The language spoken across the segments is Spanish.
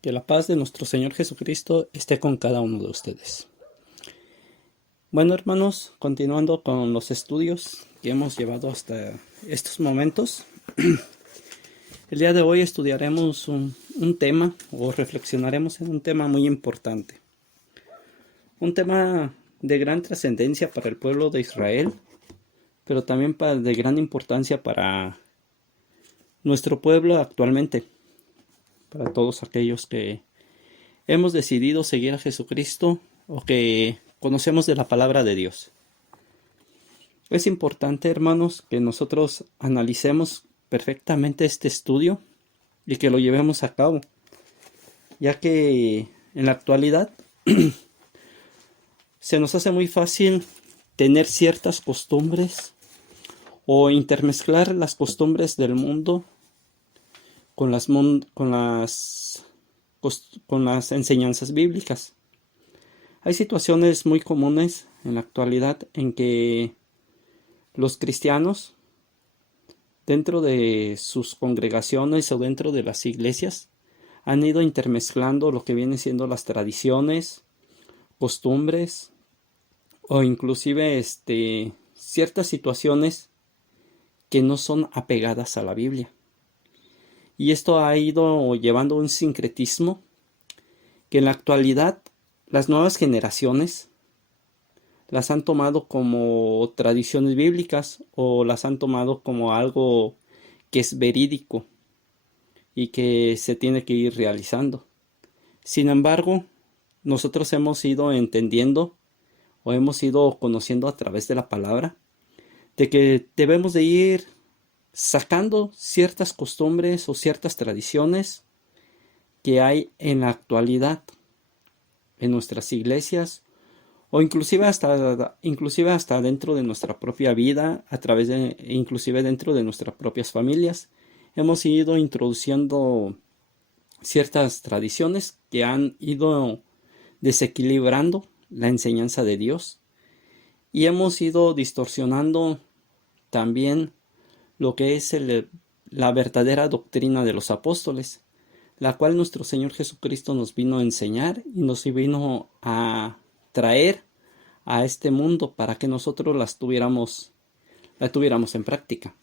Que la paz de nuestro Señor Jesucristo esté con cada uno de ustedes. Bueno, hermanos, continuando con los estudios que hemos llevado hasta estos momentos, el día de hoy estudiaremos un tema o reflexionaremos en un tema muy importante. Un tema de gran trascendencia para el pueblo de Israel, pero también de gran importancia para nuestro pueblo actualmente, para todos aquellos que hemos decidido seguir a Jesucristo o que conocemos de la palabra de Dios. Es importante, hermanos, que nosotros analicemos perfectamente este estudio y que lo llevemos a cabo, ya que en la actualidad se nos hace muy fácil tener ciertas costumbres o intermezclar las costumbres del mundo con las enseñanzas bíblicas. Hay situaciones muy comunes en la actualidad en que los cristianos, dentro de sus congregaciones o dentro de las iglesias, han ido intermezclando lo que vienen siendo las tradiciones, costumbres o inclusive ciertas situaciones que no son apegadas a la Biblia. Y esto ha ido llevando un sincretismo que en la actualidad las nuevas generaciones las han tomado como tradiciones bíblicas o las han tomado como algo que es verídico y que se tiene que ir realizando. Sin embargo, nosotros hemos ido entendiendo o hemos ido conociendo a través de la palabra de que debemos de ir sacando ciertas costumbres o ciertas tradiciones que hay en la actualidad en nuestras iglesias o inclusive hasta dentro de nuestra propia vida, inclusive dentro de nuestras propias familias. Hemos ido introduciendo ciertas tradiciones que han ido desequilibrando la enseñanza de Dios y hemos ido distorsionando también lo que es la verdadera doctrina de los apóstoles, la cual nuestro Señor Jesucristo nos vino a enseñar y nos vino a traer a este mundo para que nosotros la tuviéramos en práctica.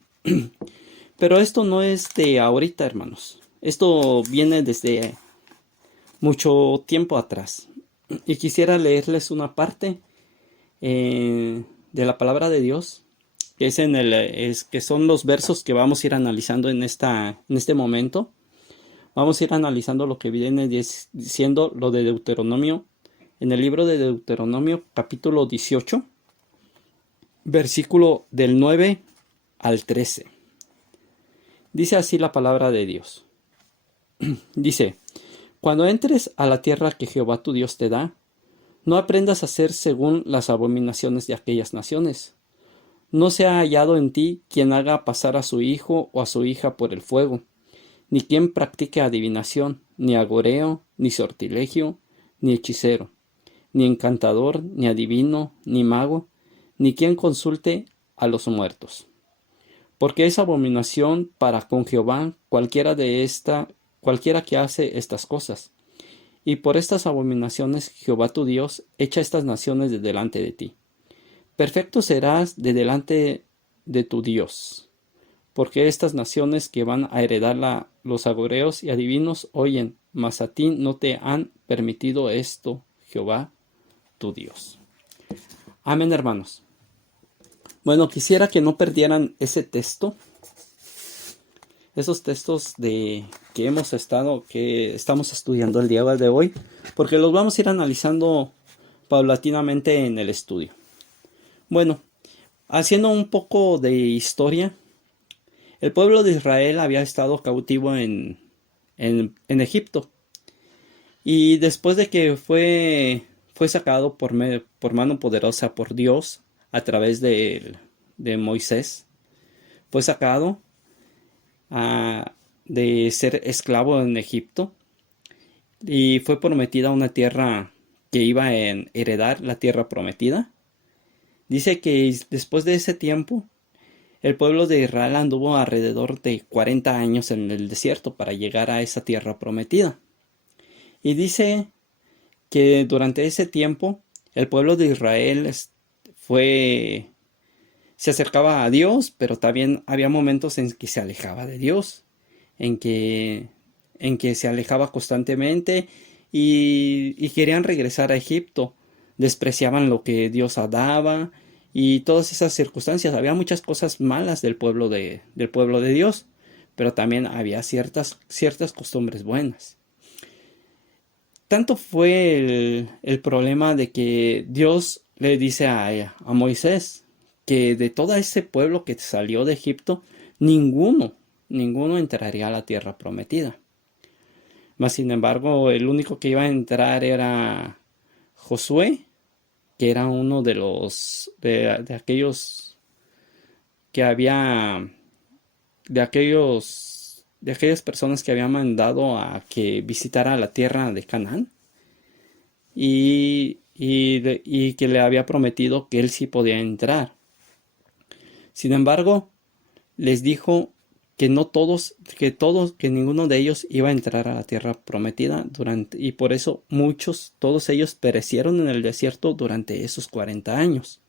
Pero esto no es de ahorita, hermanos. Esto viene desde mucho tiempo atrás. Y quisiera leerles una parte de la palabra de Dios, que que son los versos que vamos a ir analizando en este momento. Vamos a ir analizando lo que viene diciendo lo de Deuteronomio. En el libro de Deuteronomio, capítulo 18, versículo del 9 al 13. Dice así la palabra de Dios. Dice: Cuando entres a la tierra que Jehová tu Dios te da, no aprendas a hacer según las abominaciones de aquellas naciones. No sea hallado en ti quien haga pasar a su hijo o a su hija por el fuego, ni quien practique adivinación, ni agoreo, ni sortilegio, ni hechicero, ni encantador, ni adivino, ni mago, ni quien consulte a los muertos. Porque es abominación para con Jehová cualquiera que hace estas cosas. Y por estas abominaciones Jehová tu Dios echa estas naciones de delante de ti. Perfecto serás de delante de tu Dios, porque estas naciones que van a heredar los agoreos y adivinos oyen, mas a ti no te han permitido esto, Jehová tu Dios. Amén, hermanos. Bueno, quisiera que no perdieran ese texto, esos textos que estamos estudiando el día de hoy, porque los vamos a ir analizando paulatinamente en el estudio. Bueno, haciendo un poco de historia, el pueblo de Israel había estado cautivo en Egipto, y después de que fue sacado por mano poderosa por Dios a través de Moisés, fue sacado de ser esclavo en Egipto y fue prometida una tierra que iba a heredar, la tierra prometida. Dice que después de ese tiempo el pueblo de Israel anduvo alrededor de 40 años en el desierto para llegar a esa tierra prometida. Y dice que durante ese tiempo el pueblo de Israel se acercaba a Dios, pero también había momentos en que se alejaba de Dios, en que, en que se alejaba constantemente y querían regresar a Egipto. Despreciaban lo que Dios daba y todas esas circunstancias. Había muchas cosas malas del pueblo de Dios, pero también había ciertas costumbres buenas. Tanto fue el problema de que Dios le dice a Moisés que de todo ese pueblo que salió de Egipto, ninguno entraría a la tierra prometida. Mas sin embargo, el único que iba a entrar era Josué, que era uno de aquellos que había, de aquellas personas que había mandado a que visitara la tierra de Canaán y que le había prometido que él sí podía entrar. Sin embargo, les dijo que no que ninguno de ellos iba a entrar a la tierra prometida y por eso todos ellos perecieron en el desierto durante esos 40 años.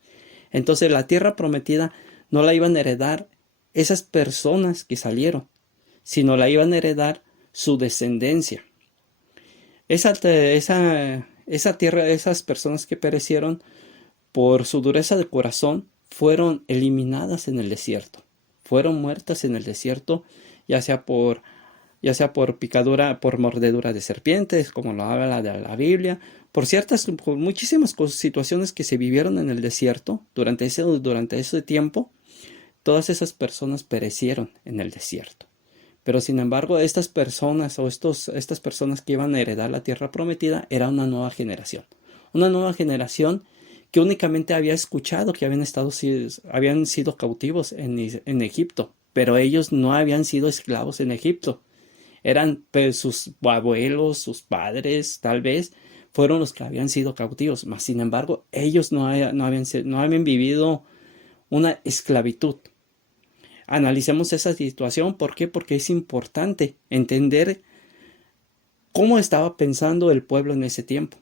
Entonces la tierra prometida no la iban a heredar esas personas que salieron, sino la iban a heredar su descendencia. Esa tierra, esas personas que perecieron por su dureza de corazón, fueron eliminadas en el desierto. Fueron muertas en el desierto, ya sea por picadura, por mordedura de serpientes, como lo habla de la Biblia, por muchísimas situaciones que se vivieron en el desierto durante ese tiempo. Todas esas personas perecieron en el desierto. Pero sin embargo, estas personas estas personas que iban a heredar la tierra prometida era una nueva generación. Una nueva generación que únicamente había escuchado que habían sido cautivos en Egipto, pero ellos no habían sido esclavos en Egipto. Eran sus abuelos, sus padres, tal vez, fueron los que habían sido cautivos. Mas, sin embargo, ellos no habían vivido una esclavitud. Analicemos esa situación. ¿Por qué? Porque es importante entender cómo estaba pensando el pueblo en ese tiempo.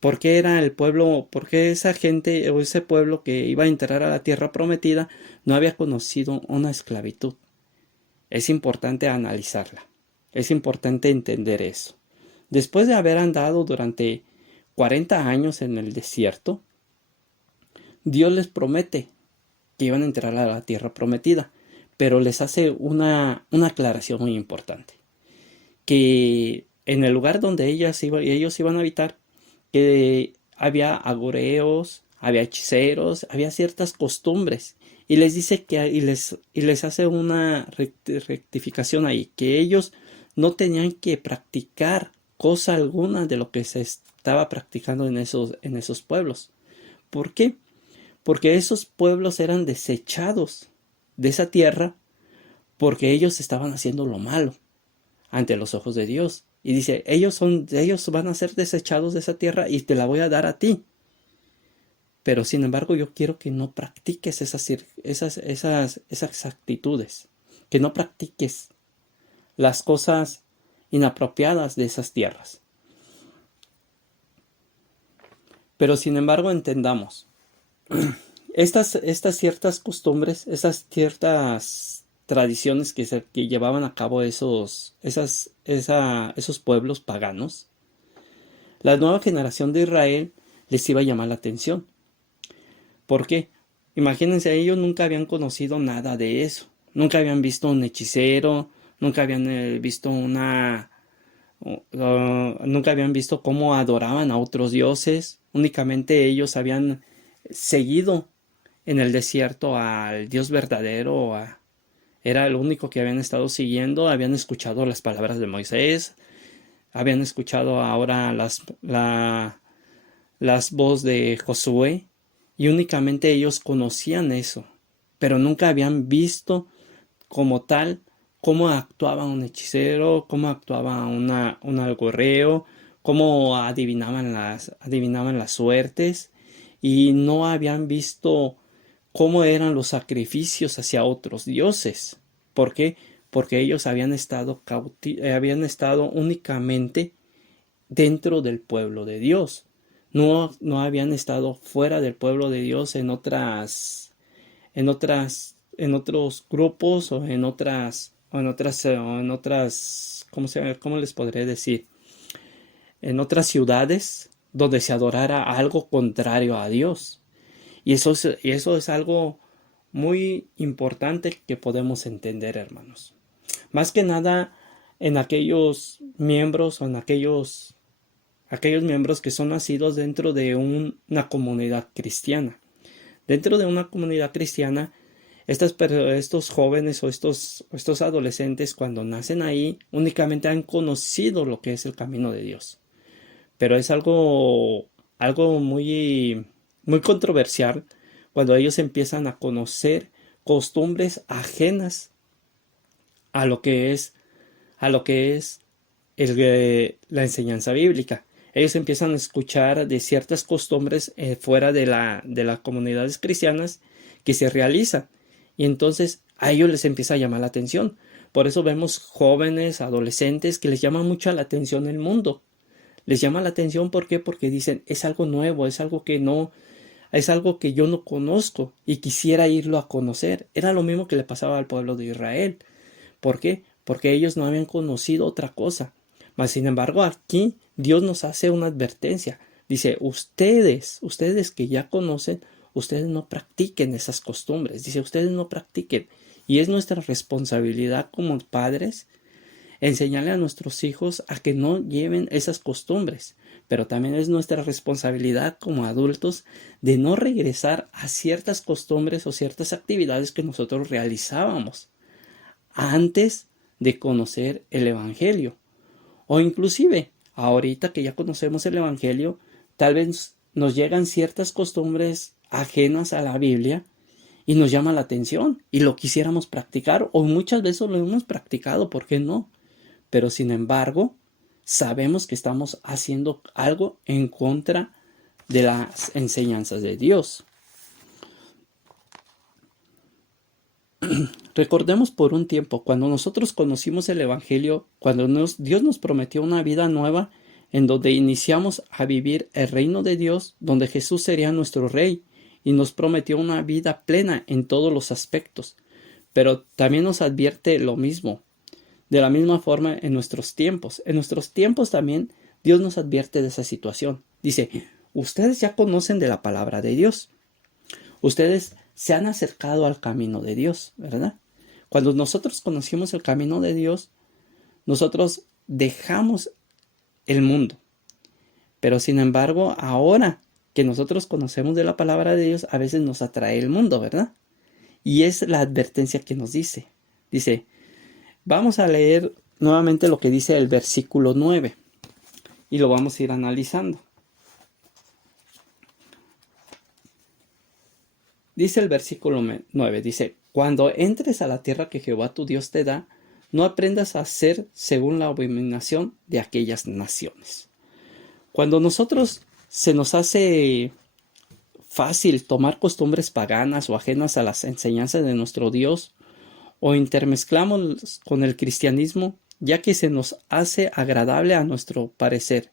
¿Por qué era el pueblo, por qué esa gente o ese pueblo que iba a entrar a la tierra prometida no había conocido una esclavitud? Es importante analizarla. Es importante entender eso. Después de haber andado durante 40 años en el desierto, Dios les promete que iban a entrar a la tierra prometida, pero les hace una aclaración muy importante. Que en el lugar donde ellos iban a habitar, que había agoreos, había hechiceros, había ciertas costumbres. Y les dice y les hace una rectificación ahí, que ellos no tenían que practicar cosa alguna de lo que se estaba practicando en esos pueblos. ¿Por qué? Porque esos pueblos eran desechados de esa tierra porque ellos estaban haciendo lo malo ante los ojos de Dios. Y dice, ellos van a ser desechados de esa tierra y te la voy a dar a ti. Pero sin embargo, yo quiero que no practiques esas actitudes, que no practiques las cosas inapropiadas de esas tierras. Pero sin embargo, entendamos, estas ciertas costumbres, esas ciertas tradiciones que llevaban a cabo esos pueblos paganos, la nueva generación de Israel les iba a llamar la atención. ¿Por qué? Imagínense, ellos nunca habían conocido nada de eso. Nunca habían visto un hechicero, nunca habían visto nunca habían visto cómo adoraban a otros dioses. Únicamente ellos habían seguido en el desierto al Dios verdadero. Era el único que habían estado siguiendo. Habían escuchado las palabras de Moisés. Habían escuchado ahora las voces de Josué. Y únicamente ellos conocían eso. Pero nunca habían visto como tal cómo actuaba un hechicero, cómo actuaba un algorreo, cómo adivinaban las suertes, y no habían visto cómo eran los sacrificios hacia otros dioses. ¿Por qué? Porque ellos habían estado únicamente dentro del pueblo de Dios. No habían estado fuera del pueblo de Dios en otros grupos ¿cómo les podré decir? En otras ciudades donde se adorara algo contrario a Dios. Y eso es algo muy importante que podemos entender, hermanos. Más que nada en aquellos miembros o en aquellos miembros que son nacidos dentro de una comunidad cristiana. Dentro de una comunidad cristiana, estos jóvenes o estos adolescentes, cuando nacen ahí, únicamente han conocido lo que es el camino de Dios. Pero es algo muy, muy controversial cuando ellos empiezan a conocer costumbres ajenas a lo que es, la enseñanza bíblica. Ellos empiezan a escuchar de ciertas costumbres fuera de las comunidades cristianas que se realizan. Y entonces a ellos les empieza a llamar la atención. Por eso vemos jóvenes, adolescentes que les llama mucho la atención el mundo. Les llama la atención, ¿por qué? Porque dicen, es algo nuevo, es algo que yo no conozco y quisiera irlo a conocer. Era lo mismo que le pasaba al pueblo de Israel. ¿Por qué? Porque ellos no habían conocido otra cosa. Mas, sin embargo, aquí Dios nos hace una advertencia. Dice, ustedes que ya conocen, ustedes no practiquen esas costumbres. Dice, ustedes no practiquen. Y es nuestra responsabilidad como padres enseñarle a nuestros hijos a que no lleven esas costumbres. Pero también es nuestra responsabilidad como adultos de no regresar a ciertas costumbres o ciertas actividades que nosotros realizábamos antes de conocer el Evangelio. O inclusive, ahorita que ya conocemos el Evangelio, tal vez nos llegan ciertas costumbres ajenas a la Biblia y nos llama la atención y lo quisiéramos practicar, o muchas veces lo hemos practicado, ¿por qué no? Pero sin embargo, sabemos que estamos haciendo algo en contra de las enseñanzas de Dios. Recordemos por un tiempo, cuando nosotros conocimos el Evangelio, cuando Dios nos prometió una vida nueva, en donde iniciamos a vivir el reino de Dios, donde Jesús sería nuestro Rey, y nos prometió una vida plena en todos los aspectos. Pero también nos advierte lo mismo, de la misma forma en nuestros tiempos. En nuestros tiempos también Dios nos advierte de esa situación. Dice, ustedes ya conocen de la palabra de Dios. Ustedes se han acercado al camino de Dios, ¿verdad? Cuando nosotros conocimos el camino de Dios, nosotros dejamos el mundo. Pero sin embargo, ahora que nosotros conocemos de la palabra de Dios, a veces nos atrae el mundo, ¿verdad? Y es la advertencia que nos dice. Dice, vamos a leer nuevamente lo que dice el versículo 9 y lo vamos a ir analizando. Dice el versículo 9, dice, cuando entres a la tierra que Jehová tu Dios te da, no aprendas a hacer según la abominación de aquellas naciones. Cuando nosotros se nos hace fácil tomar costumbres paganas o ajenas a las enseñanzas de nuestro Dios, o intermezclamos con el cristianismo, ya que se nos hace agradable a nuestro parecer,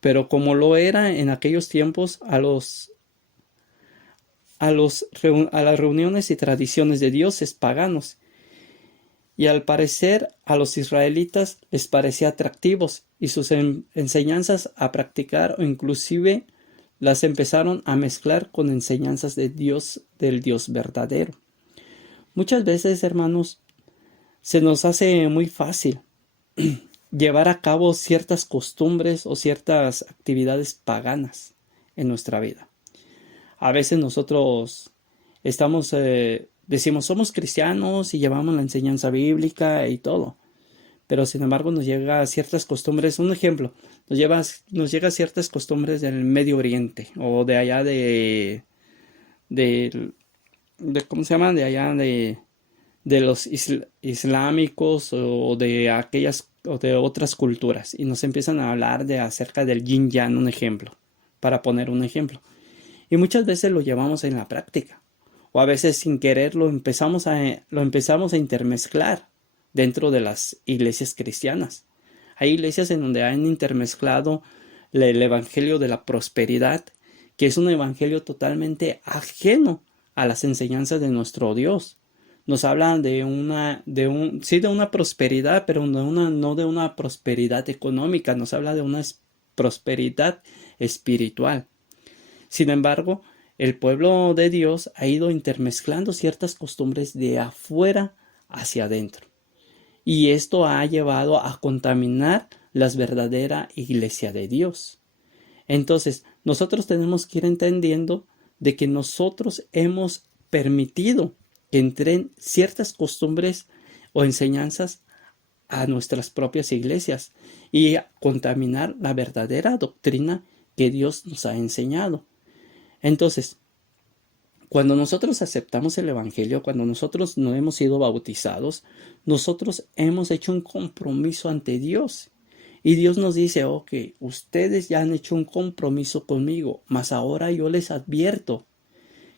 pero como lo era en aquellos tiempos a las reuniones y tradiciones de dioses paganos, y al parecer a los israelitas les parecía atractivos y sus enseñanzas a practicar, o inclusive las empezaron a mezclar con enseñanzas de Dios, del Dios verdadero. Muchas veces, hermanos, se nos hace muy fácil llevar a cabo ciertas costumbres o ciertas actividades paganas en nuestra vida. A veces nosotros decimos somos cristianos y llevamos la enseñanza bíblica y todo, pero sin embargo nos llega a ciertas costumbres. Un ejemplo, nos llega a ciertas costumbres del Medio Oriente o de allá de ¿cómo se llama? De allá de los islámicos o de aquellas o de otras culturas, y nos empiezan a hablar acerca del yin yang, un ejemplo, para poner un ejemplo. Y muchas veces lo llevamos en la práctica, o a veces sin querer lo empezamos a intermezclar dentro de las iglesias cristianas. Hay iglesias en donde han intermezclado el evangelio de la prosperidad, que es un evangelio totalmente ajeno a las enseñanzas de nuestro Dios. Nos hablan de una prosperidad, pero no de una prosperidad económica, nos habla de una prosperidad espiritual. Sin embargo, el pueblo de Dios ha ido intermezclando ciertas costumbres de afuera hacia adentro. Y esto ha llevado a contaminar la verdadera iglesia de Dios. Entonces, nosotros tenemos que ir entendiendo de que nosotros hemos permitido que entren ciertas costumbres o enseñanzas a nuestras propias iglesias y contaminar la verdadera doctrina que Dios nos ha enseñado. Entonces, cuando nosotros aceptamos el Evangelio, cuando nosotros no hemos sido bautizados, nosotros hemos hecho un compromiso ante Dios. Y Dios nos dice, ok, ustedes ya han hecho un compromiso conmigo, mas ahora yo les advierto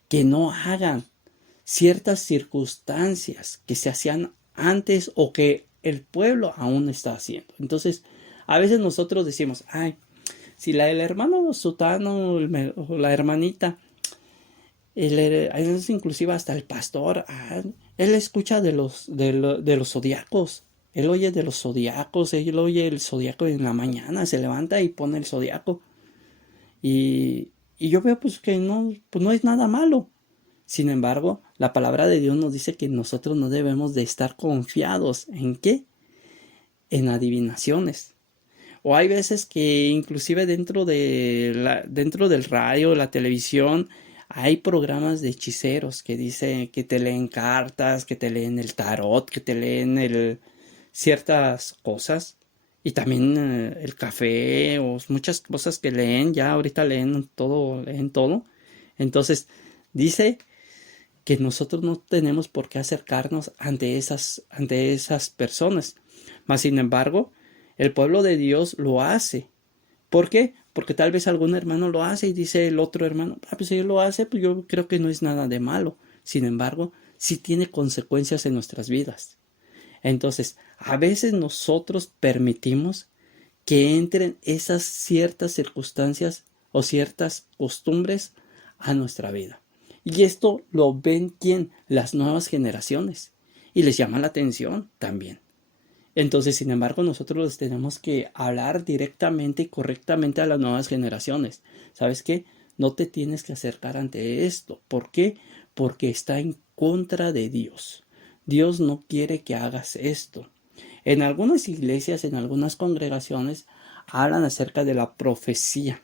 que no hagan ciertas circunstancias que se hacían antes o que el pueblo aún está haciendo. Entonces, a veces nosotros decimos, ay, si el hermano sutano o la hermanita, inclusive hasta el pastor, él escucha de los zodiacos, él oye de los zodiacos, él oye el zodiaco en la mañana, se levanta y pone el zodiaco. Y yo veo pues que no es nada malo. Sin embargo, la palabra de Dios nos dice que nosotros no debemos de estar confiados. ¿En qué? En adivinaciones. O hay veces que inclusive dentro del radio, la televisión, hay programas de hechiceros que dicen que te leen cartas, que te leen el tarot, que te leen ciertas cosas. Y también el café o muchas cosas que leen. Ya ahorita leen todo, leen todo. Entonces, dice que nosotros no tenemos por qué acercarnos ante esas personas. Mas, sin embargo, el pueblo de Dios lo hace. ¿Por qué? Porque tal vez algún hermano lo hace y dice el otro hermano, pues si él lo hace, pues yo creo que no es nada de malo. Sin embargo, sí tiene consecuencias en nuestras vidas. Entonces, a veces nosotros permitimos que entren esas ciertas circunstancias o ciertas costumbres a nuestra vida. Y esto lo ven ¿quién? Las nuevas generaciones. Y les llama la atención también. Entonces, sin embargo, nosotros les tenemos que hablar directamente y correctamente a las nuevas generaciones. ¿Sabes qué? No te tienes que acercar ante esto. ¿Por qué? Porque está en contra de Dios. Dios no quiere que hagas esto. En algunas iglesias, en algunas congregaciones, hablan acerca de la profecía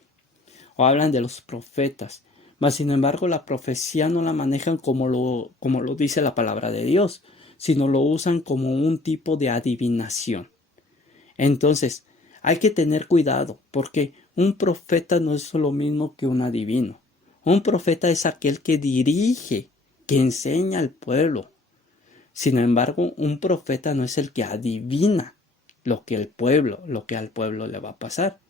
o hablan de los profetas. Mas, sin embargo, la profecía no la manejan como lo dice la palabra de Dios, sino lo usan como un tipo de adivinación. Entonces, hay que tener cuidado, porque un profeta no es lo mismo que un adivino. Un profeta es aquel que dirige, que enseña al pueblo. Sin embargo, un profeta no es el que adivina lo que al pueblo le va a pasar.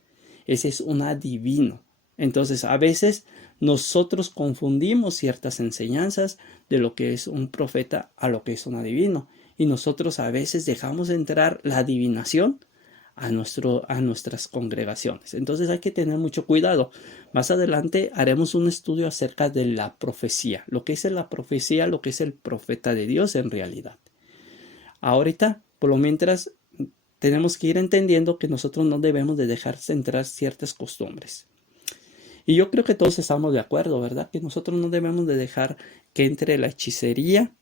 Ese es un adivino. Entonces, a veces nosotros confundimos ciertas enseñanzas de lo que es un profeta a lo que es un adivino. Y nosotros a veces dejamos entrar la adivinación a nuestras congregaciones. Entonces hay que tener mucho cuidado. Más adelante haremos un estudio acerca de la profecía, lo que es la profecía, lo que es el profeta de Dios en realidad. Ahorita, por lo mientras, tenemos que ir entendiendo que nosotros no debemos de dejar entrar ciertas costumbres. Y yo creo que todos estamos de acuerdo, ¿verdad? Que nosotros no debemos de dejar que entre la hechicería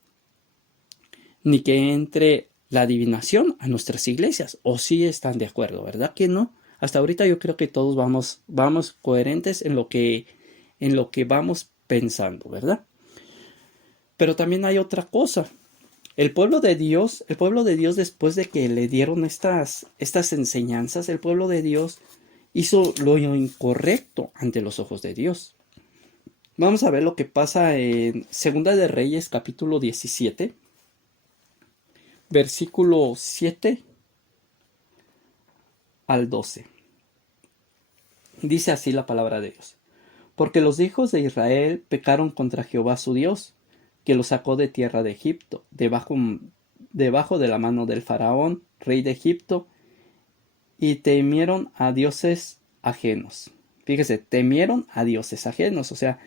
ni que entre la adivinación a nuestras iglesias. O sí están de acuerdo, ¿verdad que no? Hasta ahorita yo creo que todos vamos coherentes en lo que vamos pensando, ¿verdad? Pero también hay otra cosa. El pueblo de Dios después de que le dieron estas enseñanzas, el pueblo de Dios hizo lo incorrecto ante los ojos de Dios. Vamos a ver lo que pasa en Segunda de Reyes, capítulo 17, versículo 7 al 12. Dice así la palabra de Dios. Porque los hijos de Israel pecaron contra Jehová su Dios, que los sacó de tierra de Egipto, debajo de la mano del faraón, rey de Egipto, y temieron a dioses ajenos. Fíjese, temieron a dioses ajenos. O sea,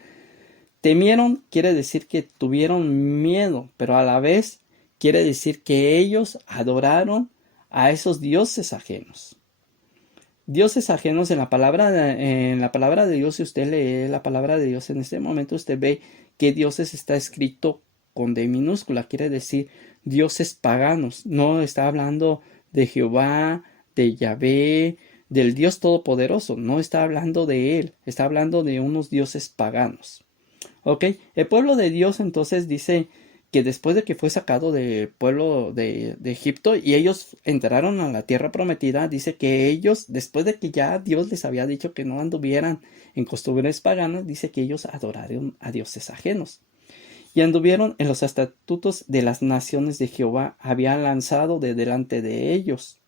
temieron quiere decir que tuvieron miedo, pero a la vez quiere decir que ellos adoraron a esos dioses ajenos. Dioses ajenos en la palabra de Dios, si usted lee la palabra de Dios en este momento, usted ve que dioses está escrito con D minúscula, quiere decir dioses paganos. No está hablando de Jehová, de Yahvé, del Dios Todopoderoso, no está hablando de él, está hablando de unos dioses paganos. Ok, el pueblo de Dios entonces dice que después de que fue sacado del pueblo de Egipto y ellos entraron a la tierra prometida, dice que ellos, después de que ya Dios les había dicho que no anduvieran en costumbres paganas, dice que ellos adoraron a dioses ajenos. Y anduvieron en los estatutos de las naciones de Jehová, había lanzado de delante de ellos,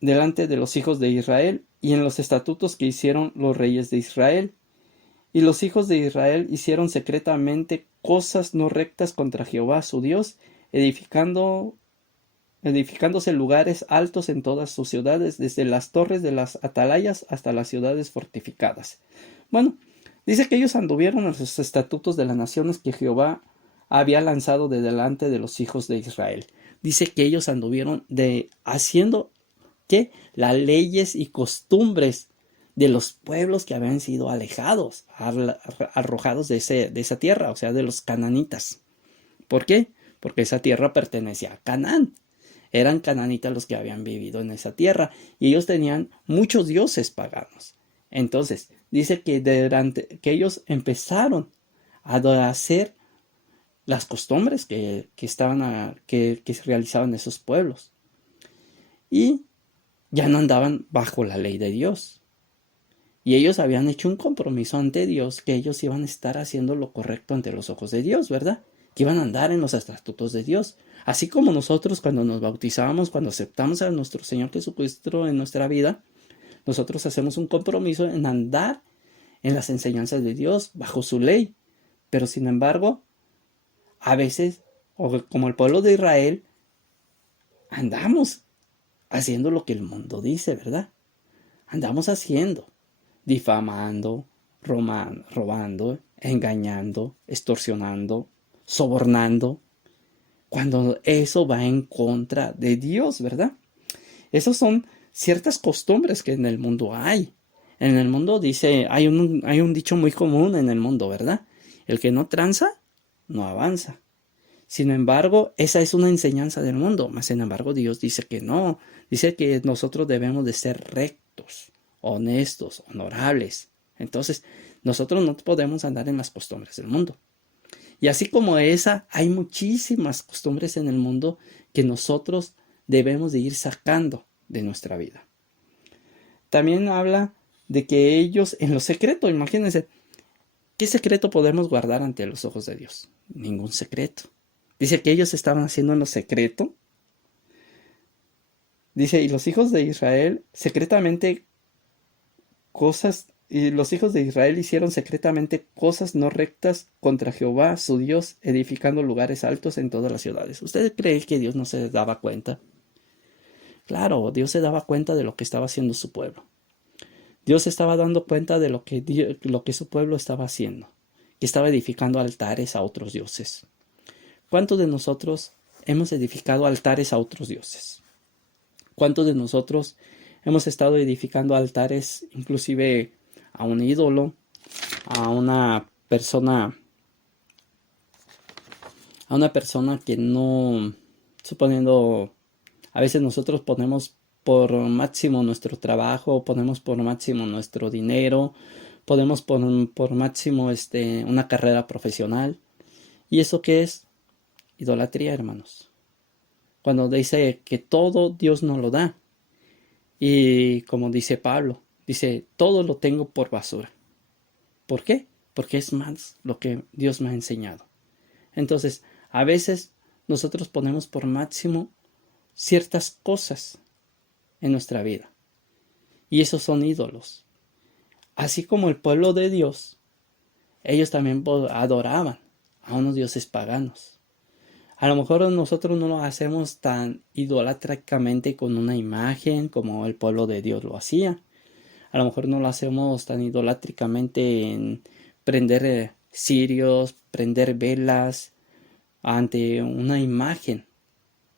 delante de los hijos de Israel, y en los estatutos que hicieron los reyes de Israel. Y los hijos de Israel hicieron secretamente cosas no rectas contra Jehová su Dios, edificándose lugares altos en todas sus ciudades, desde las torres de las atalayas hasta las ciudades fortificadas. Bueno, dice que ellos anduvieron en los estatutos de las naciones que Jehová había lanzado de delante de los hijos de Israel. Dice que ellos anduvieron haciendo que las leyes y costumbres de los pueblos que habían sido alejados, arrojados de esa tierra, o sea, de los cananitas. ¿Por qué? Porque esa tierra pertenecía a Canaán. Eran cananitas los que habían vivido en esa tierra y ellos tenían muchos dioses paganos. Entonces, dice que ellos empezaron a hacer las costumbres que se realizaban en esos pueblos. Y ya no andaban bajo la ley de Dios. Y ellos habían hecho un compromiso ante Dios que ellos iban a estar haciendo lo correcto ante los ojos de Dios, ¿verdad? Que iban a andar en los estatutos de Dios. Así como nosotros cuando nos bautizamos, cuando aceptamos a nuestro Señor Jesucristo en nuestra vida, nosotros hacemos un compromiso en andar en las enseñanzas de Dios, bajo su ley. Pero sin embargo, a veces, como el pueblo de Israel, andamos haciendo lo que el mundo dice, ¿verdad? Andamos haciendo, difamando, robando, engañando, extorsionando, sobornando, cuando eso va en contra de Dios, ¿verdad? Esas son ciertas costumbres que en el mundo hay. En el mundo hay un dicho muy común en el mundo, ¿verdad? El que no tranza, no avanza. Sin embargo, esa es una enseñanza del mundo, mas sin embargo Dios dice que no, dice que nosotros debemos de ser rectos, honestos, honorables. Entonces, nosotros no podemos andar en las costumbres del mundo. Y así como esa, hay muchísimas costumbres en el mundo que nosotros debemos de ir sacando de nuestra vida. También habla de que ellos en lo secreto, imagínense, ¿qué secreto podemos guardar ante los ojos de Dios? Ningún secreto. Dice que ellos estaban haciendo en lo secreto. Dice, y los hijos de Israel hicieron secretamente cosas no rectas contra Jehová, su Dios, edificando lugares altos en todas las ciudades. ¿Usted cree que Dios no se daba cuenta? Claro, Dios se daba cuenta de lo que estaba haciendo su pueblo. Dios estaba dando cuenta de lo que su pueblo estaba haciendo, que estaba edificando altares a otros dioses. ¿Cuántos de nosotros hemos edificado altares a otros dioses? ¿Cuántos de nosotros hemos estado edificando altares inclusive a un ídolo, a una persona que no, suponiendo, a veces nosotros ponemos por máximo nuestro trabajo, ponemos por máximo nuestro dinero, ponemos por máximo una carrera profesional? ¿Y eso qué es? Idolatría, hermanos. Cuando dice que todo Dios nos lo da. Y como dice Pablo, dice, todo lo tengo por basura. ¿Por qué? Porque es más lo que Dios me ha enseñado. Entonces, a veces nosotros ponemos por máximo ciertas cosas en nuestra vida. Y esos son ídolos. Así como el pueblo de Dios, ellos también adoraban a unos dioses paganos. A lo mejor nosotros no lo hacemos tan idolátricamente con una imagen como el pueblo de Dios lo hacía. A lo mejor no lo hacemos tan idolátricamente en prender cirios, prender velas ante una imagen,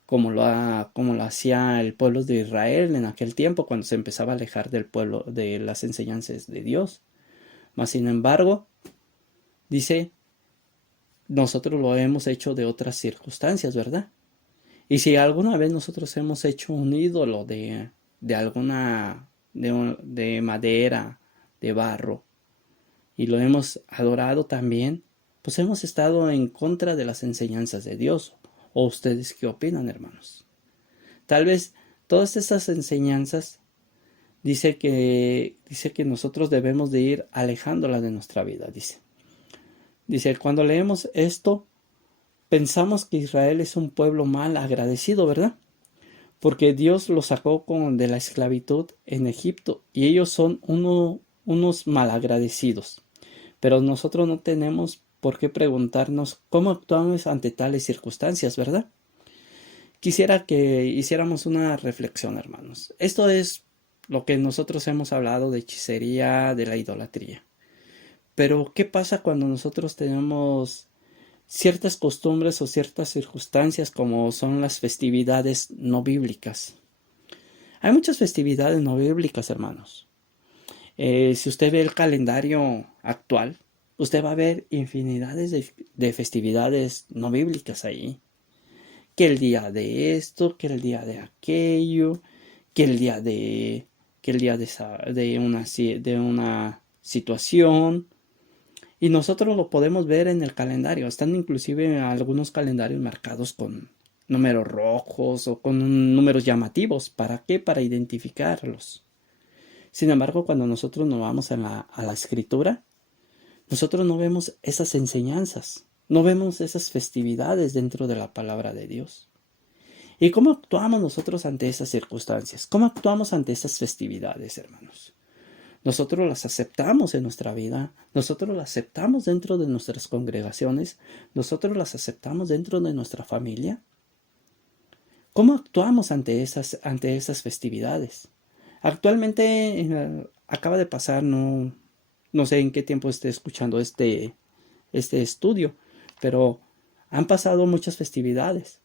como lo hacía el pueblo de Israel en aquel tiempo, cuando se empezaba a alejar del pueblo, de las enseñanzas de Dios. Mas sin embargo, dice, nosotros lo hemos hecho de otras circunstancias, ¿verdad? Y si alguna vez nosotros hemos hecho un ídolo de alguna, de madera, de barro, y lo hemos adorado también, pues hemos estado en contra de las enseñanzas de Dios. ¿O ustedes qué opinan, hermanos? Tal vez todas estas enseñanzas dice que nosotros debemos de ir alejándolas de nuestra vida, Dice, cuando leemos esto, pensamos que Israel es un pueblo mal agradecido, ¿verdad? Porque Dios los sacó de la esclavitud en Egipto y ellos son unos malagradecidos. Pero nosotros no tenemos por qué preguntarnos cómo actuamos ante tales circunstancias, ¿verdad? Quisiera que hiciéramos una reflexión, hermanos. Esto es lo que nosotros hemos hablado de hechicería, de la idolatría. Pero, ¿qué pasa cuando nosotros tenemos ciertas costumbres o ciertas circunstancias como son las festividades no bíblicas? Hay muchas festividades no bíblicas, hermanos. Si usted ve el calendario actual, usted va a ver infinidades de festividades no bíblicas ahí. Que el día de esto, que el día de aquello, que el día de, que el día de una situación. Y nosotros lo podemos ver en el calendario. Están inclusive algunos calendarios marcados con números rojos o con números llamativos. ¿Para qué? Para identificarlos. Sin embargo, cuando nosotros nos vamos a la escritura, nosotros no vemos esas enseñanzas, no vemos esas festividades dentro de la palabra de Dios. ¿Y cómo actuamos nosotros ante esas circunstancias? ¿Cómo actuamos ante esas festividades, hermanos? Nosotros las aceptamos en nuestra vida, nosotros las aceptamos dentro de nuestras congregaciones, nosotros las aceptamos dentro de nuestra familia. ¿Cómo actuamos ante esas festividades? Actualmente acaba de pasar, no sé en qué tiempo esté escuchando este estudio, pero han pasado muchas festividades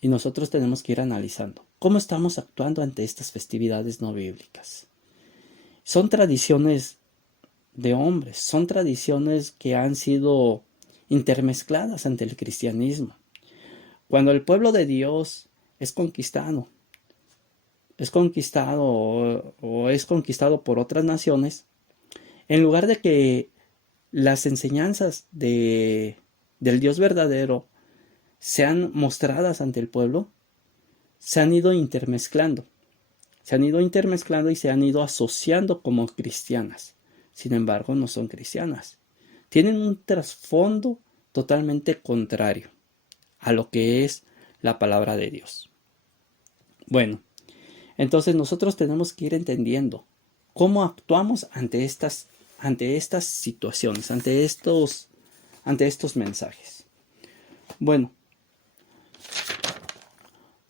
y nosotros tenemos que ir analizando cómo estamos actuando ante estas festividades no bíblicas. Son tradiciones de hombres, son tradiciones que han sido intermezcladas ante el cristianismo. Cuando el pueblo de Dios es conquistado o es conquistado por otras naciones, en lugar de que las enseñanzas del Dios verdadero sean mostradas ante el pueblo, se han ido intermezclando. Se han ido intermezclando y se han ido asociando como cristianas. Sin embargo, no son cristianas. Tienen un trasfondo totalmente contrario a lo que es la palabra de Dios. Bueno, entonces nosotros tenemos que ir entendiendo cómo actuamos ante estas situaciones, ante estos mensajes. Bueno,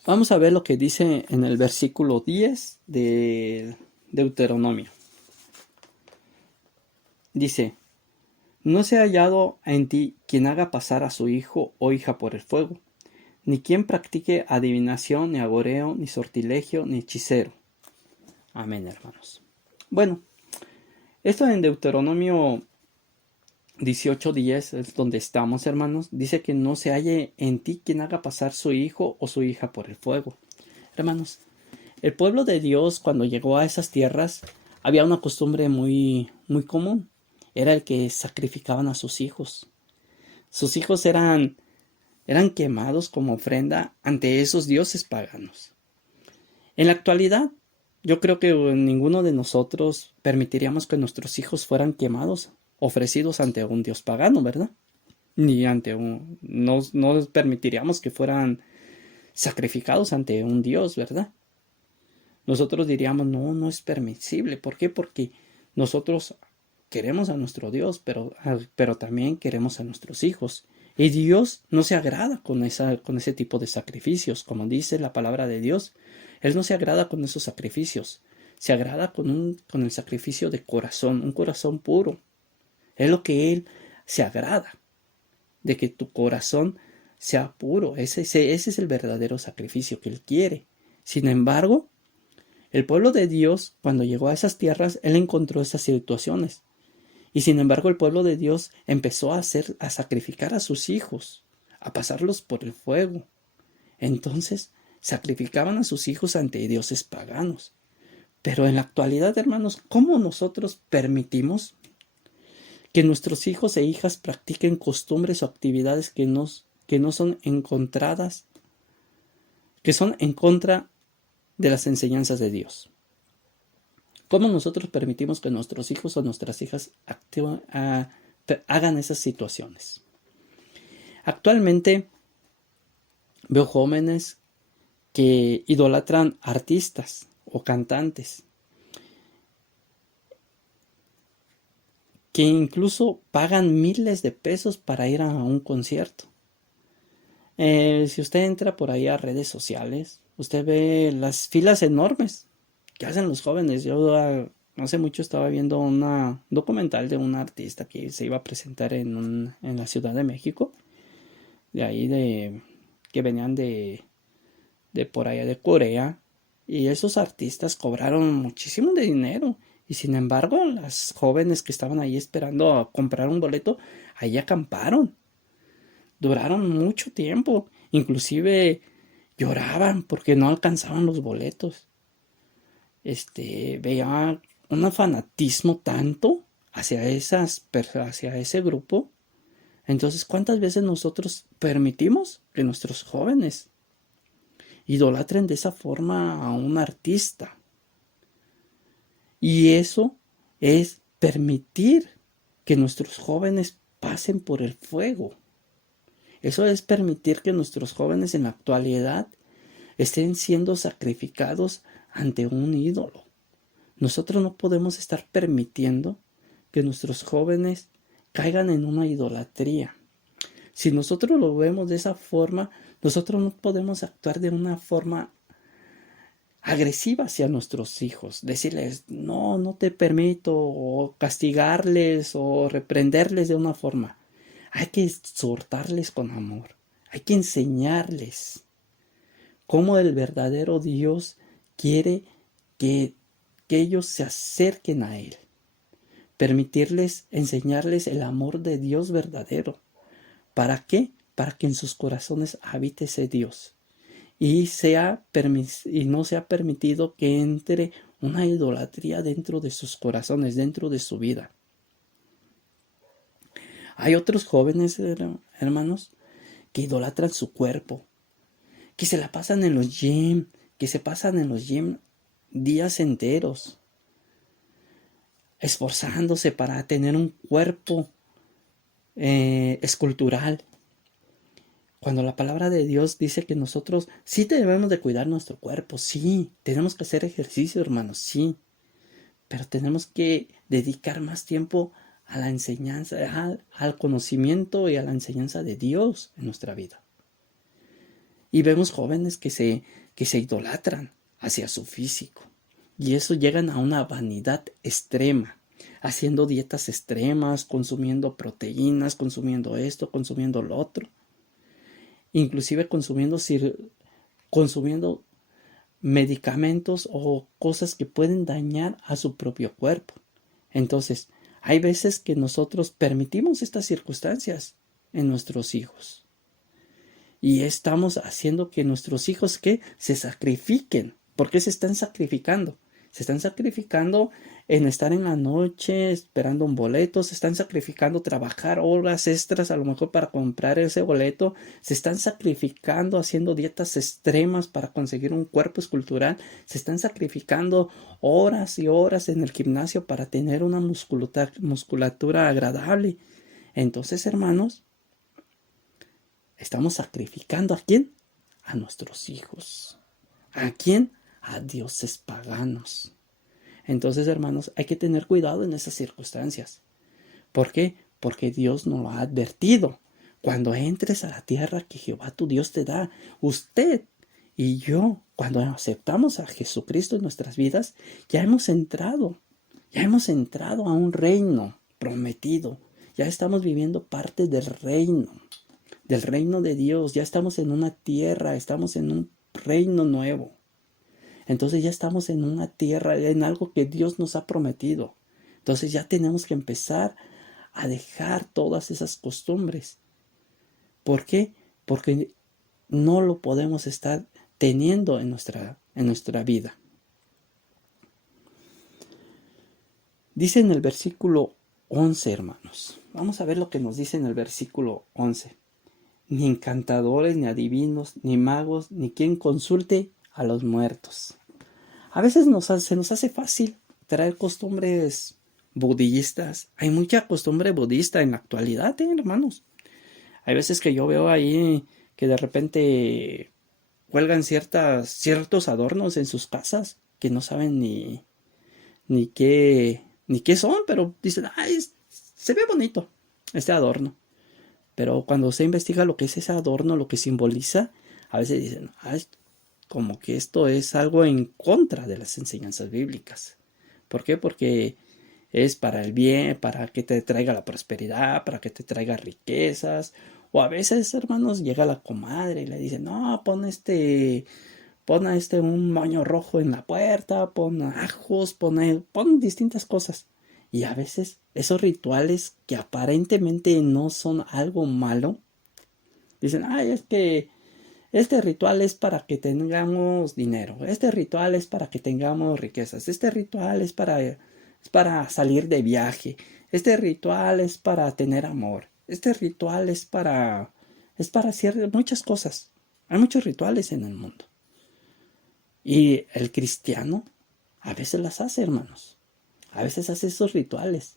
vamos a ver lo que dice en el versículo 10 de Deuteronomio. Dice, no se ha hallado en ti quien haga pasar a su hijo o hija por el fuego, ni quien practique adivinación, ni agoreo, ni sortilegio, ni hechicero. Amén, hermanos. Bueno, esto en Deuteronomio 18:10 es donde estamos, hermanos. Dice que no se halle en ti quien haga pasar su hijo o su hija por el fuego. Hermanos, el pueblo de Dios cuando llegó a esas tierras había una costumbre muy, muy común. Era el que sacrificaban a sus hijos. Sus hijos eran quemados como ofrenda ante esos dioses paganos. En la actualidad, yo creo que ninguno de nosotros permitiríamos que nuestros hijos fueran quemados, ofrecidos ante un dios pagano, ¿verdad? Ni ante no permitiríamos que fueran sacrificados ante un dios, ¿verdad? Nosotros diríamos, no es permisible. ¿Por qué? Porque nosotros queremos a nuestro Dios, pero también queremos a nuestros hijos. Y Dios no se agrada con ese tipo de sacrificios. Como dice la palabra de Dios, Él no se agrada con esos sacrificios. Se agrada con el sacrificio de corazón, un corazón puro. Es lo que Él se agrada, de que tu corazón sea puro. Ese es el verdadero sacrificio que Él quiere. Sin embargo, el pueblo de Dios, cuando llegó a esas tierras, Él encontró esas situaciones. Y sin embargo, el pueblo de Dios empezó a sacrificar a sus hijos, a pasarlos por el fuego. Entonces, sacrificaban a sus hijos ante dioses paganos. Pero en la actualidad, hermanos, ¿cómo nosotros permitimos que nuestros hijos e hijas practiquen costumbres o actividades que no son encontradas, que son en contra de las enseñanzas de Dios? ¿Cómo nosotros permitimos que nuestros hijos o nuestras hijas hagan esas situaciones? Actualmente veo jóvenes que idolatran artistas o cantantes, que incluso pagan miles de pesos para ir a un concierto. Si usted entra por ahí a redes sociales, usted ve las filas enormes que hacen los jóvenes. Yo no hace mucho estaba viendo un documental de un artista que se iba a presentar en la Ciudad de México, de ahí que venían de por allá de Corea, y esos artistas cobraron muchísimo de dinero, y sin embargo las jóvenes que estaban ahí esperando a comprar un boleto, ahí acamparon, duraron mucho tiempo, inclusive lloraban porque no alcanzaban los boletos. Veía un fanatismo tanto hacia ese grupo. Entonces, ¿cuántas veces nosotros permitimos que nuestros jóvenes idolatren de esa forma a un artista? Y eso es permitir que nuestros jóvenes pasen por el fuego. Eso es permitir que nuestros jóvenes en la actualidad estén siendo sacrificados ante un ídolo. Nosotros no podemos estar permitiendo que nuestros jóvenes caigan en una idolatría. Si nosotros lo vemos de esa forma, nosotros no podemos actuar de una forma agresiva hacia nuestros hijos, decirles no, no te permito, o castigarles o reprenderles de una forma. Hay que exhortarles con amor, hay que enseñarles cómo el verdadero Dios quiere que ellos se acerquen a Él. Permitirles, enseñarles el amor de Dios verdadero. ¿Para qué? Para que en sus corazones habite ese Dios. Y no sea permitido que entre una idolatría dentro de sus corazones, dentro de su vida. Hay otros jóvenes, hermanos, que idolatran su cuerpo, que se la pasan en los gym, que se pasan en los gym días enteros, esforzándose para tener un cuerpo escultural. Cuando la palabra de Dios dice que nosotros sí debemos de cuidar nuestro cuerpo, sí, tenemos que hacer ejercicio, hermanos, sí, pero tenemos que dedicar más tiempo a la enseñanza, al conocimiento y a la enseñanza de Dios en nuestra vida. Y vemos jóvenes que se idolatran hacia su físico, y eso llegan a una vanidad extrema, haciendo dietas extremas, consumiendo proteínas, consumiendo esto, consumiendo lo otro, inclusive consumiendo medicamentos o cosas que pueden dañar a su propio cuerpo. Entonces, hay veces que nosotros permitimos estas circunstancias en nuestros hijos. Y estamos haciendo que nuestros hijos se sacrifiquen. ¿Por qué se están sacrificando? Se están sacrificando en estar en la noche esperando un boleto, se están sacrificando trabajar horas extras a lo mejor para comprar ese boleto, se están sacrificando haciendo dietas extremas para conseguir un cuerpo escultural, se están sacrificando horas y horas en el gimnasio para tener una musculatura agradable. Entonces, hermanos, estamos sacrificando ¿a quién? A nuestros hijos. ¿A quién? A dioses paganos. Entonces, hermanos, hay que tener cuidado en esas circunstancias. ¿Por qué? Porque Dios nos lo ha advertido. cuando entres a la tierra que Jehová tu Dios te da, usted y yo, cuando aceptamos a Jesucristo en nuestras vidas, ya hemos entrado a un reino prometido. Ya estamos viviendo parte del reino de Dios. Ya estamos en una tierra, estamos en un reino nuevo. Entonces ya estamos en una tierra, en algo que Dios nos ha prometido. Entonces ya tenemos que empezar a dejar todas esas costumbres. ¿Por qué? Porque no lo podemos estar teniendo en nuestra vida. Dice en el versículo 11, hermanos. Vamos a ver lo que nos dice en el versículo 11. Ni encantadores, ni adivinos, ni magos, ni quien consulte a los muertos. A veces se nos hace fácil traer costumbres budistas. Hay mucha costumbre budista en la actualidad, hermanos. Hay veces que yo veo ahí que de repente cuelgan ciertos adornos en sus casas que no saben ni qué son, pero dicen, ay, se ve bonito este adorno. Pero cuando se investiga lo que es ese adorno, lo que simboliza, a veces dicen, ay, como que esto es algo en contra de las enseñanzas bíblicas. ¿Por qué? Porque es para el bien, para que te traiga la prosperidad, para que te traiga riquezas. O a veces, hermanos, llega la comadre y le dice, no, pon un moño rojo en la puerta, pon ajos, pon distintas cosas. Y a veces esos rituales que aparentemente no son algo malo, dicen, ay, es que este ritual es para que tengamos dinero, este ritual es para que tengamos riquezas, este ritual es para salir de viaje, este ritual es para tener amor, este ritual es para hacer muchas cosas. Hay muchos rituales en el mundo. Y el cristiano a veces las hace, hermanos. A veces hace esos rituales.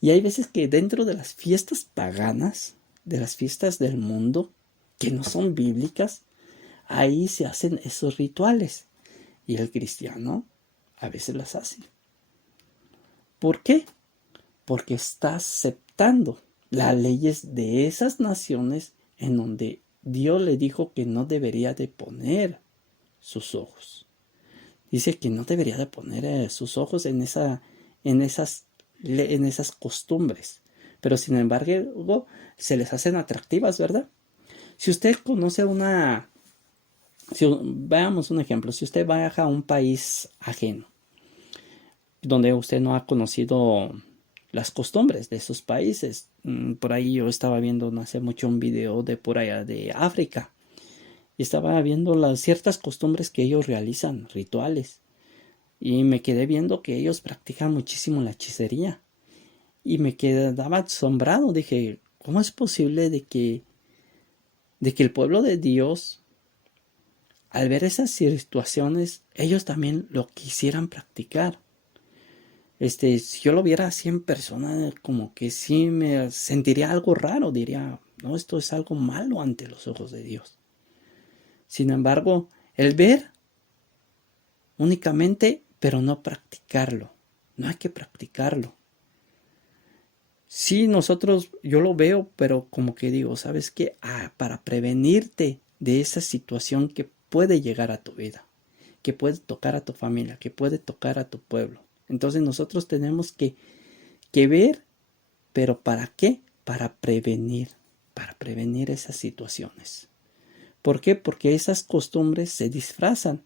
Y hay veces que dentro de las fiestas paganas, de las fiestas del mundo, que no son bíblicas, ahí se hacen esos rituales. Y el cristiano a veces las hace. ¿Por qué? Porque está aceptando las leyes de esas naciones en donde Dios le dijo que no debería de poner sus ojos. Dice que no debería de poner sus ojos en esas costumbres. Pero sin embargo, se les hacen atractivas, ¿verdad? Si usted conoce veamos un ejemplo. Si usted viaja a un país ajeno, donde usted no ha conocido las costumbres de esos países. Por ahí yo estaba viendo no hace mucho un video de por allá de África. Y estaba viendo las ciertas costumbres que ellos realizan, rituales. Y me quedé viendo que ellos practican muchísimo la hechicería. Y me quedaba asombrado. Dije, ¿cómo es posible de que el pueblo de Dios, al ver esas situaciones, ellos también lo quisieran practicar? Si yo lo viera así en persona, como que sí me sentiría algo raro. Diría, no, esto es algo malo ante los ojos de Dios. Sin embargo, el ver únicamente, pero no practicarlo. No hay que practicarlo. Sí, yo lo veo, pero como que digo, ¿sabes qué? Para prevenirte de esa situación que puede llegar a tu vida, que puede tocar a tu familia, que puede tocar a tu pueblo. Entonces nosotros tenemos que ver, pero ¿para qué? Para prevenir esas situaciones. ¿Por qué? Porque esas costumbres se disfrazan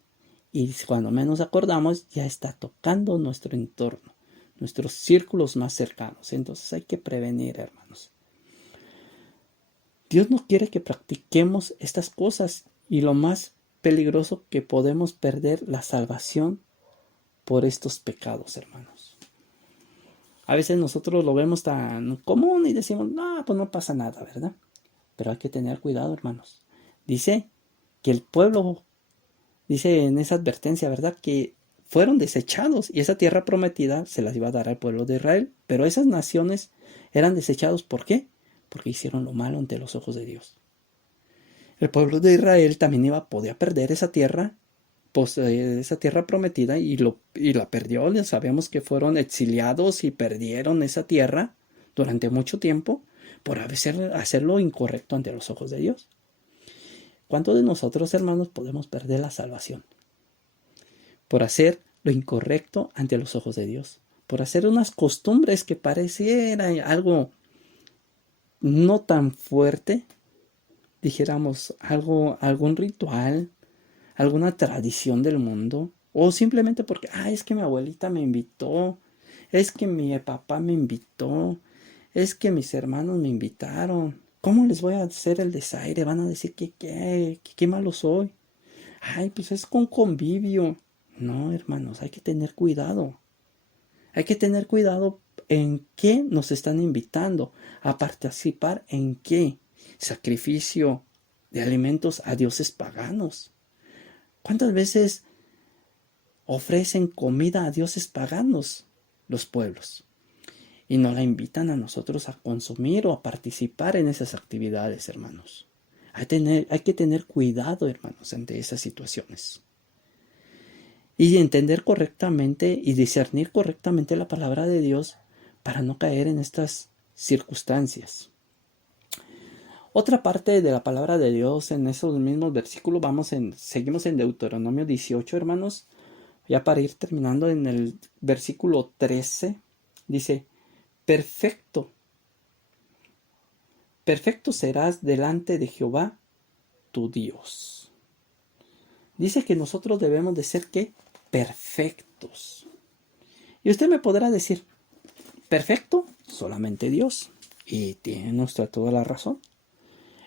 y cuando menos acordamos ya está tocando nuestro entorno, nuestros círculos más cercanos. Entonces hay que prevenir, hermanos. Dios no quiere que practiquemos estas cosas y lo más peligroso que podemos perder la salvación por estos pecados, hermanos. A veces nosotros lo vemos tan común y decimos, no, pues no pasa nada, ¿verdad? Pero hay que tener cuidado, hermanos. Dice que el pueblo, dice en esa advertencia, ¿verdad? Que fueron desechados y esa tierra prometida se las iba a dar al pueblo de Israel. Pero esas naciones eran desechados, ¿por qué? Porque hicieron lo malo ante los ojos de Dios. El pueblo de Israel también podía perder esa tierra prometida y la perdió. Ya sabemos que fueron exiliados y perdieron esa tierra durante mucho tiempo por hacer lo incorrecto ante los ojos de Dios. ¿Cuántos de nosotros, hermanos, podemos perder la salvación? Por hacer lo incorrecto ante los ojos de Dios. Por hacer unas costumbres que pareciera algo no tan fuerte, dijéramos algún ritual, alguna tradición del mundo, o simplemente porque, es que mi abuelita me invitó, es que mi papá me invitó, es que mis hermanos me invitaron. ¿Cómo les voy a hacer el desaire? Van a decir que qué malo soy. Pues es con convivio. No, hermanos, hay que tener cuidado. Hay que tener cuidado en qué nos están invitando a participar, en qué sacrificio de alimentos a dioses paganos. ¿Cuántas veces ofrecen comida a dioses paganos los pueblos? Y nos la invitan a nosotros a consumir o a participar en esas actividades, hermanos. Hay que tener cuidado, hermanos, ante esas situaciones. Y entender correctamente y discernir correctamente la palabra de Dios para no caer en estas circunstancias. Otra parte de la palabra de Dios en esos mismos versículos, seguimos en Deuteronomio 18, hermanos. Ya para ir terminando en el versículo 13, dice: Perfecto serás delante de Jehová tu Dios. Dice que nosotros debemos de ser, ¿qué? Perfectos. Y usted me podrá decir, perfecto, solamente Dios. Y tiene usted toda la razón.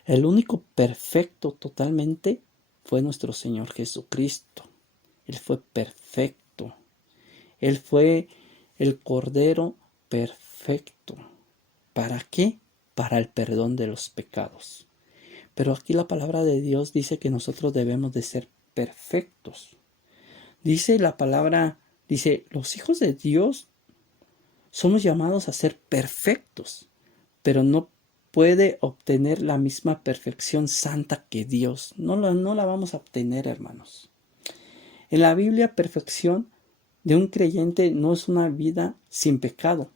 El único perfecto totalmente fue nuestro Señor Jesucristo. Él fue perfecto. Él fue el Cordero perfecto. ¿Para qué? Para el perdón de los pecados. Pero aquí la palabra de Dios dice que nosotros debemos de ser perfectos. Dice la palabra, los hijos de Dios somos llamados a ser perfectos, pero no puede obtener la misma perfección santa que Dios. No la vamos a obtener, hermanos. En la Biblia, perfección de un creyente no es una vida sin pecado,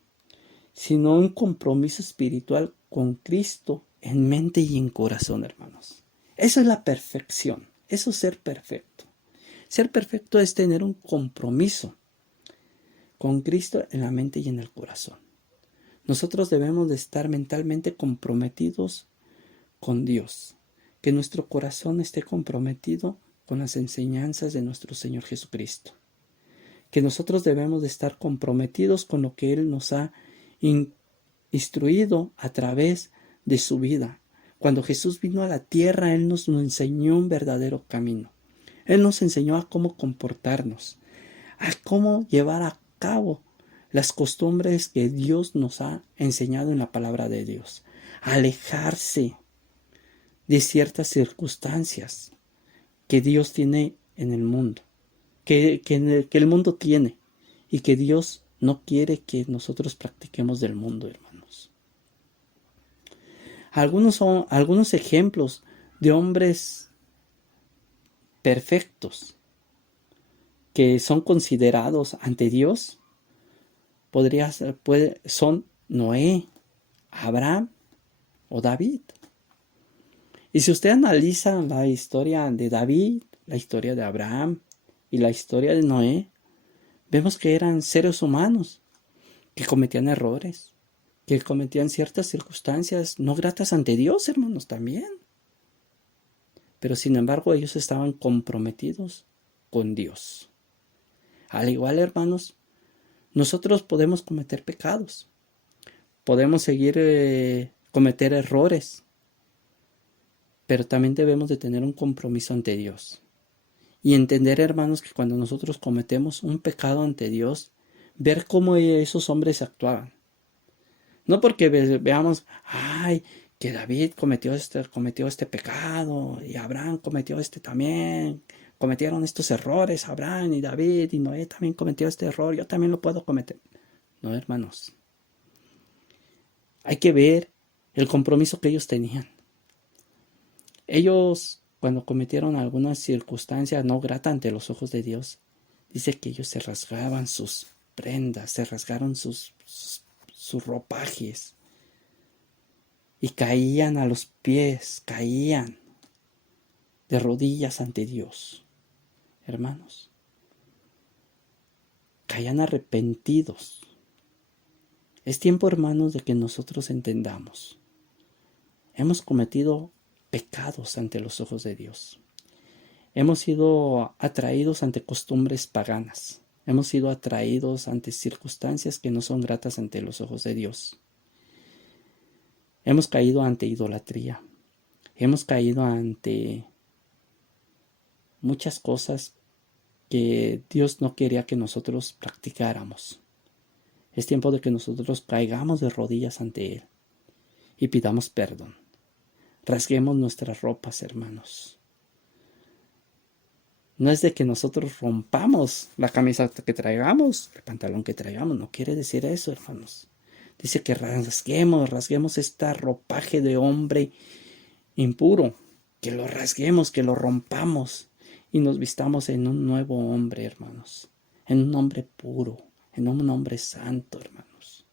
sino un compromiso espiritual con Cristo en mente y en corazón, hermanos. Eso es la perfección, eso es ser perfecto. Ser perfecto es tener un compromiso con Cristo en la mente y en el corazón. Nosotros debemos de estar mentalmente comprometidos con Dios, que nuestro corazón esté comprometido con las enseñanzas de nuestro Señor Jesucristo, que nosotros debemos de estar comprometidos con lo que Él nos ha instruido a través de su vida. Cuando Jesús vino a la tierra, Él nos enseñó un verdadero camino. Él nos enseñó a cómo comportarnos, a cómo llevar a cabo las costumbres que Dios nos ha enseñado en la palabra de Dios, a alejarse de ciertas circunstancias que Dios tiene en el mundo, que el mundo tiene y que Dios no quiere que nosotros practiquemos del mundo, hermanos. Algunos ejemplos de hombres perfectos que son considerados ante Dios son Noé, Abraham o David. Y si usted analiza la historia de David, la historia de Abraham y la historia de Noé, vemos que eran seres humanos que cometían errores, que cometían ciertas circunstancias no gratas ante Dios, hermanos, también. Pero sin embargo, ellos estaban comprometidos con Dios. Al igual, hermanos, nosotros podemos cometer pecados, podemos cometer errores, pero también debemos de tener un compromiso ante Dios. Y entender, hermanos, que cuando nosotros cometemos un pecado ante Dios, ver cómo esos hombres actuaban. No porque veamos, que David cometió este pecado y Abraham cometió este también. Cometieron estos errores, Abraham y David y Noé también cometió este error, yo también lo puedo cometer. No, hermanos. Hay que ver el compromiso que ellos tenían. Ellos, cuando cometieron alguna circunstancia no grata ante los ojos de Dios, dice que ellos se rasgaban sus prendas, se rasgaron sus ropajes. y caían a los pies, caían de rodillas ante Dios. Hermanos, caían arrepentidos. Es tiempo, hermanos, de que nosotros entendamos. Hemos cometido pecados ante los ojos de Dios. Hemos sido atraídos ante costumbres paganas. Hemos sido atraídos ante circunstancias que no son gratas ante los ojos de Dios. Hemos caído ante idolatría. Hemos caído ante muchas cosas que Dios no quería que nosotros practicáramos. Es tiempo de que nosotros caigamos de rodillas ante Él y pidamos perdón. Rasguemos nuestras ropas, hermanos. No es de que nosotros rompamos la camisa que traigamos, el pantalón que traigamos. No quiere decir eso, hermanos. Dice que rasguemos este ropaje de hombre impuro. Que lo rasguemos, que lo rompamos y nos vistamos en un nuevo hombre, hermanos. En un hombre puro, en un hombre santo, hermanos.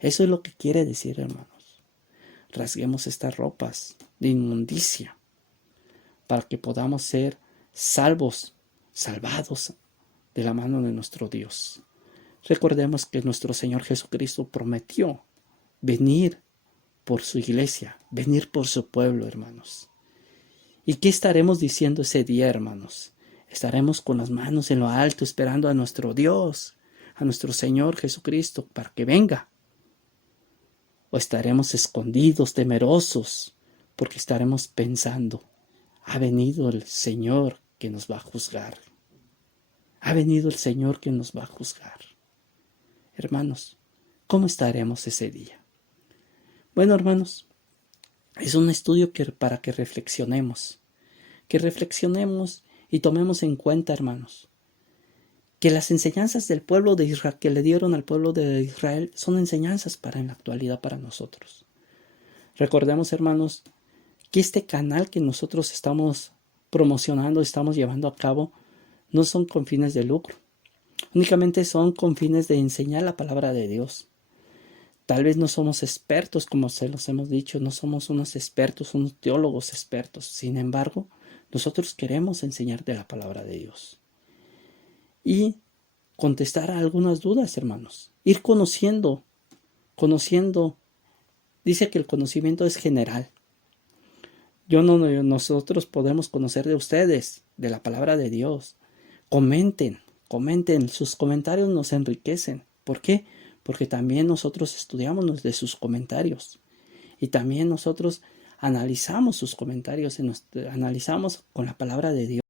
Eso es lo que quiere decir, hermanos. Rasguemos estas ropas de inmundicia para que podamos ser salvados de la mano de nuestro Dios. Recordemos que nuestro Señor Jesucristo prometió venir por su iglesia, venir por su pueblo, hermanos. ¿Y qué estaremos diciendo ese día, hermanos? Estaremos con las manos en lo alto esperando a nuestro Dios, a nuestro Señor Jesucristo para que venga. O estaremos escondidos, temerosos, porque estaremos pensando, ha venido el Señor que nos va a juzgar. Ha venido el Señor que nos va a juzgar. Hermanos, ¿cómo estaremos ese día? Bueno, hermanos, es un estudio para que reflexionemos y tomemos en cuenta, hermanos, que las enseñanzas del pueblo de Israel, que le dieron al pueblo de Israel, son enseñanzas para en la actualidad para nosotros. Recordemos, hermanos, que este canal que nosotros estamos promocionando, estamos llevando a cabo, no son con fines de lucro. Únicamente son con fines de enseñar la palabra de Dios. Tal vez no somos expertos, como se los hemos dicho, no somos unos expertos, unos teólogos expertos. Sin embargo, nosotros queremos enseñar de la palabra de Dios. Y contestar a algunas dudas, hermanos. Ir conociendo. Dice que el conocimiento es general. Nosotros podemos conocer de ustedes, de la palabra de Dios. Comenten, sus comentarios nos enriquecen. ¿Por qué? Porque también nosotros estudiamos de sus comentarios y también nosotros analizamos sus comentarios, analizamos con la palabra de Dios.